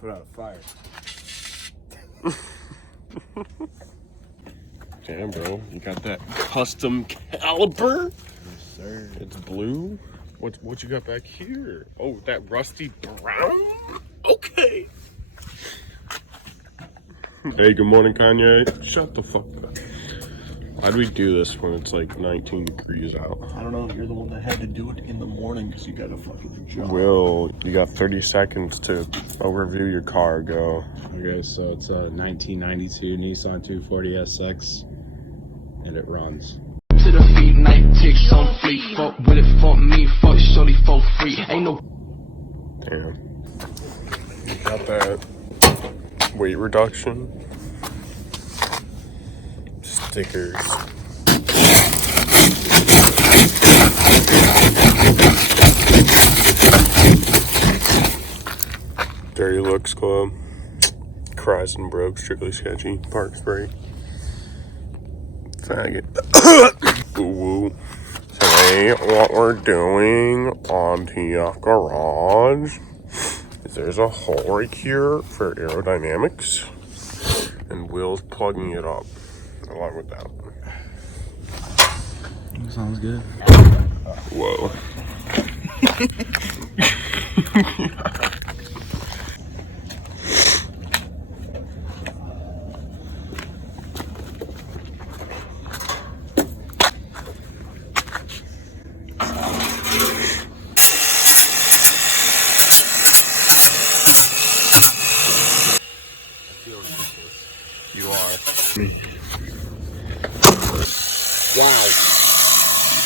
Put out a fire. Damn, bro, you got that custom caliper? Yes, sir. It's blue. What you got back here? Oh, that rusty brown? Okay. Hey, good morning, Kanye. Shut the fuck up. Why'd we do this when it's like 19 degrees out? I don't know. You're the one that had to do it in the morning because you got a fucking job. Will, you got 30 seconds to overview your car. Go. Okay, so it's a 1992 Nissan 240 SX, and it runs. To the feet, night ticks on fleek. Fuck with it, fuck me, fuck shorty, fuck free. Ain't no. Damn. You got that weight reduction. Stickers. Dirty Looks Club. Cries and Broke, Strictly Sketchy, Park Spray. Faggot. Ooh. Today, what we're doing on TF Garage is there's a hole right here for aerodynamics, and Will's plugging it up along with that one. Sounds good. Whoa. You are. Wow.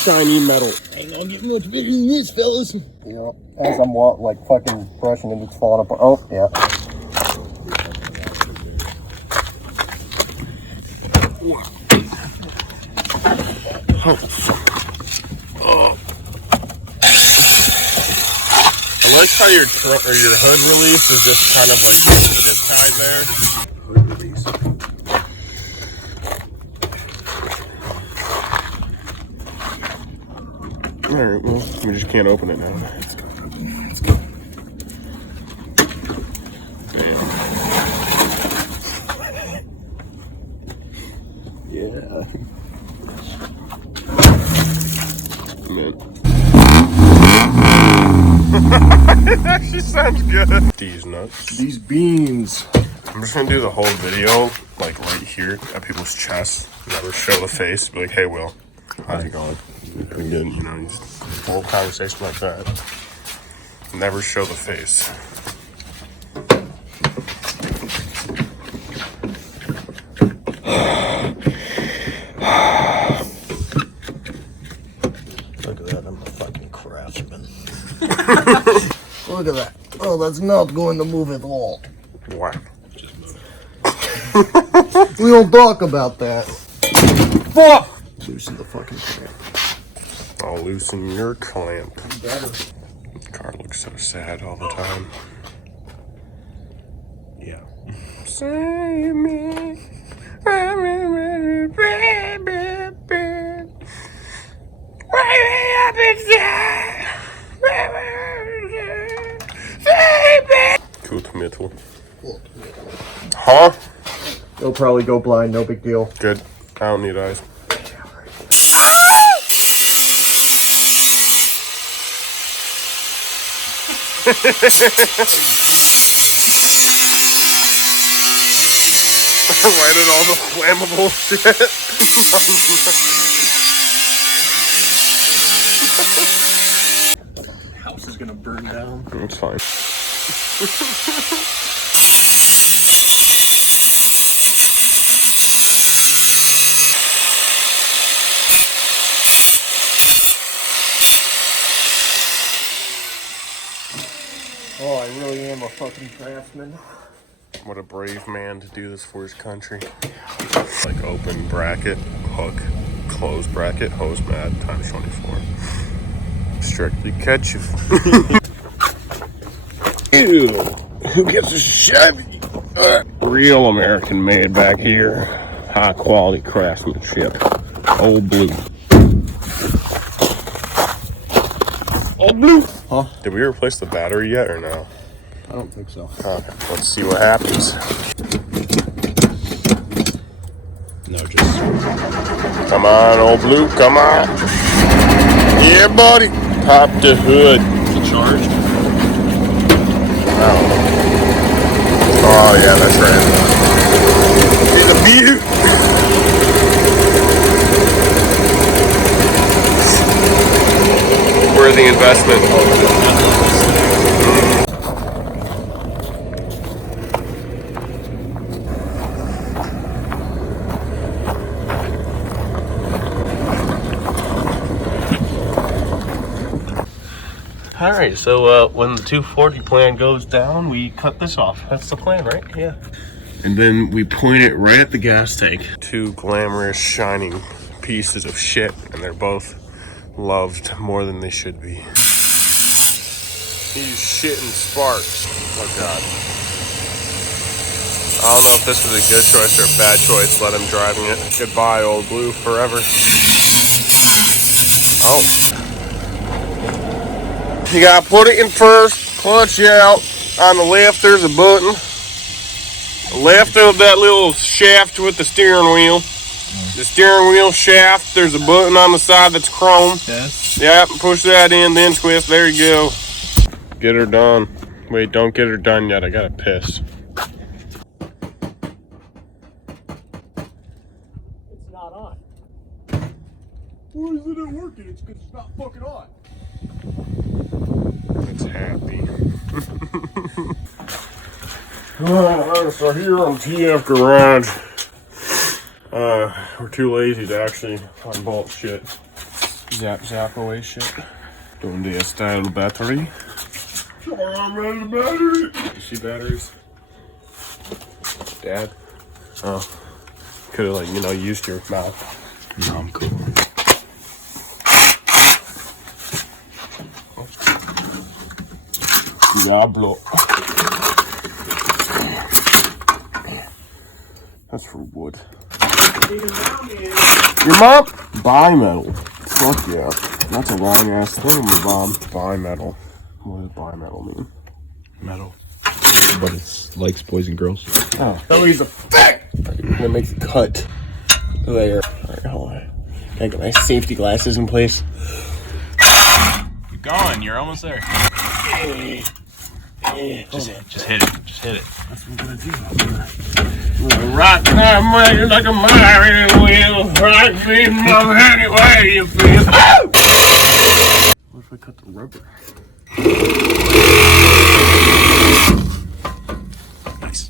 Shiny metal. Ain't gonna get much bigger than this, fellas. Yeah, as I'm like fucking brushing it, it's falling apart. Oh, yeah. I like how your hood release is just kind of like this tied there. Hood release. Alright, well, we just can't open it now. Damn. Yeah. Man. It actually sounds good. These nuts. These beans. I'm just gonna do the whole video, like right here at people's chests. Never show the face. Be like, hey, Will, how's it going? Pretty good, you know, just full conversation like that. Never show the face. Look at that. I'm a fucking craftsman. Look at that. Oh, that's not going to move at all. Wow. We don't talk about that. Fuck! Loosen the fucking clamp. I'll loosen your clamp. Better. The car looks so sad all the time. Yeah. Save me. Gut Mittel. Huh? They'll probably go blind, no big deal. Good. I don't need eyes. Right at all the flammable shit. House is gonna burn down. It's fine. Oh, I really am a fucking craftsman. What a brave man to do this for his country. Like open bracket, hook, close bracket, hose mat, times 24. Strictly catch you. Ew, who gets a Chevy? Real American made back here. High quality craftsmanship. Old blue. Old blue. Huh? Did we replace the battery yet or no? don't think so. Okay, let's see what happens. No, just Come on, old blue, come on. Yeah, buddy. Pop the hood. charged. Oh, yeah, that's right. He's a beaut. Worthy investment. All right, so when the 240 plan goes down, we cut this off. That's the plan, right? Yeah. And then we point it right at the gas tank. Two glamorous, shining pieces of shit, and they're both loved more than they should be. He's shitting sparks. Oh, God. I don't know if this was a good choice or a bad choice, let him driving it. Goodbye, old blue, forever. Oh. You gotta put it in first, clutch out. On the left, there's a button. Left of that little shaft with the steering wheel. The steering wheel shaft, there's a button on the side that's chrome. Yes. Yep, push that in, then twist. There you go. Get her done. Wait, don't get her done yet. I gotta piss. It's not on. Why isn't it working? It's because it's not fucking on. It's happy. Alright, so here on TF Garage, we're too lazy to actually unbolt shit. Zap away shit. Donde está el battery? Come on, man, the battery! You see batteries? Dad? Oh. Could've, like, used your mouth. No, I'm cool. Diablo. That's for wood. Your mom? Bimetal. Fuck yeah. That's a long ass thing, my mom. Bimetal. What does bimetal mean? Metal. But it's likes boys and girls. Oh. That means a fact! I'm gonna make the cut there. Alright, hold on. Gotta get my safety glasses in place. Keep going, you're almost there. Just hit it. Just hit it. That's what I'm gonna do. I'm gonna rock my money like a married wheel. Rock me, mama, any way you feel. What if I cut the rubber? Nice.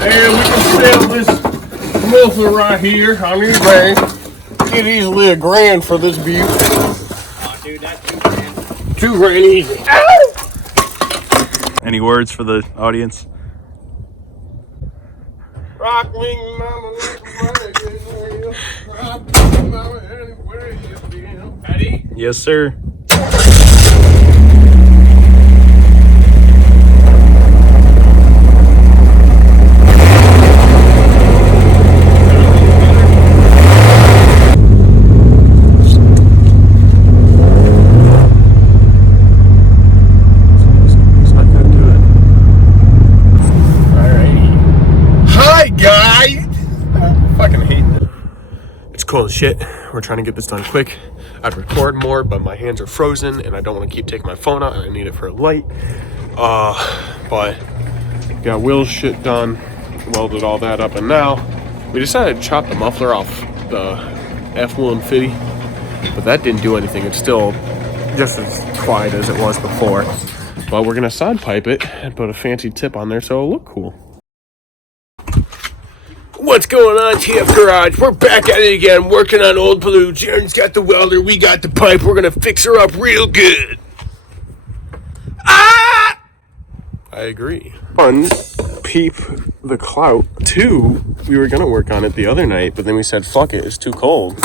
And we can sell this muffler right here on eBay. Get easily $1,000 for this beaut. Oh, dude, that's $2,000. $2,000 easy. Any words for the audience? Rock me, mama, like a married wheel. Rock me, mama, any way you feel. Eddie? Yes, sir. Cool as shit. We're trying to get this done quick. I'd record more, but my hands are frozen and I don't want to keep taking my phone out. I need it for a light. But got Will's shit done, welded all that up, and now we decided to chop the muffler off the F-150, but that didn't do anything. It's still just as quiet as it was before. But we're gonna side pipe it and put a fancy tip on there so it'll look cool. What's going on, TF Garage? We're back at it again, working on Old Blue. Jaren's got the welder, we got the pipe. We're gonna fix her up real good. Ah! I agree. One, peep the clout. Two, we were gonna work on it the other night, but then we said, fuck it, it's too cold.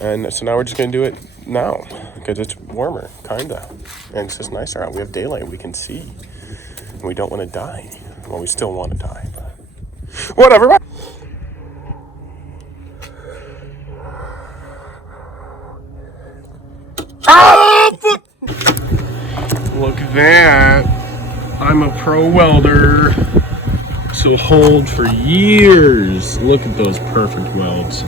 And so now we're just gonna do it now, because it's warmer, kinda. And it's just nicer out. We have daylight, we can see. And we don't wanna die. Well, we still wanna die, but whatever. that, I'm a pro welder. This will hold for years. Look at those perfect welds.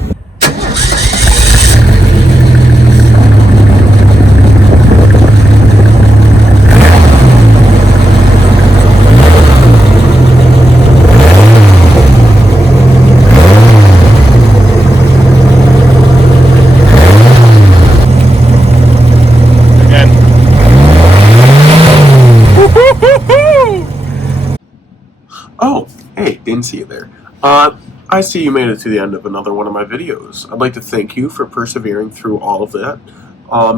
Oh, hey, didn't see you there. I see you made it to the end of another one of my videos. I'd like to thank you for persevering through all of that.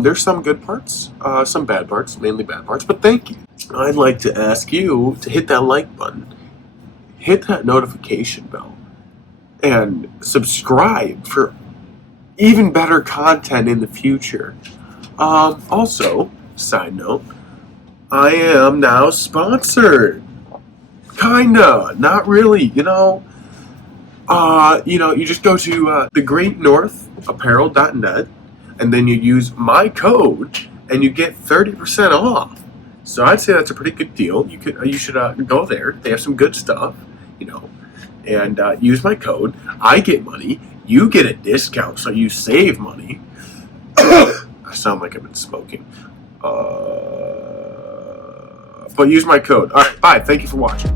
There's some good parts, some bad parts, mainly bad parts, but thank you. I'd like to ask you to hit that like button, hit that notification bell, and subscribe for even better content in the future. Also, side note, I am now sponsored. Kinda, not really, you know, you just go to thegreatnorthapparel.net and then you use my code and you get 30% off. So I'd say that's a pretty good deal. You should go there. They have some good stuff, you know, and use my code. I get money. You get a discount, so you save money. I sound like I've been smoking. But use my code. All right, bye. Thank you for watching.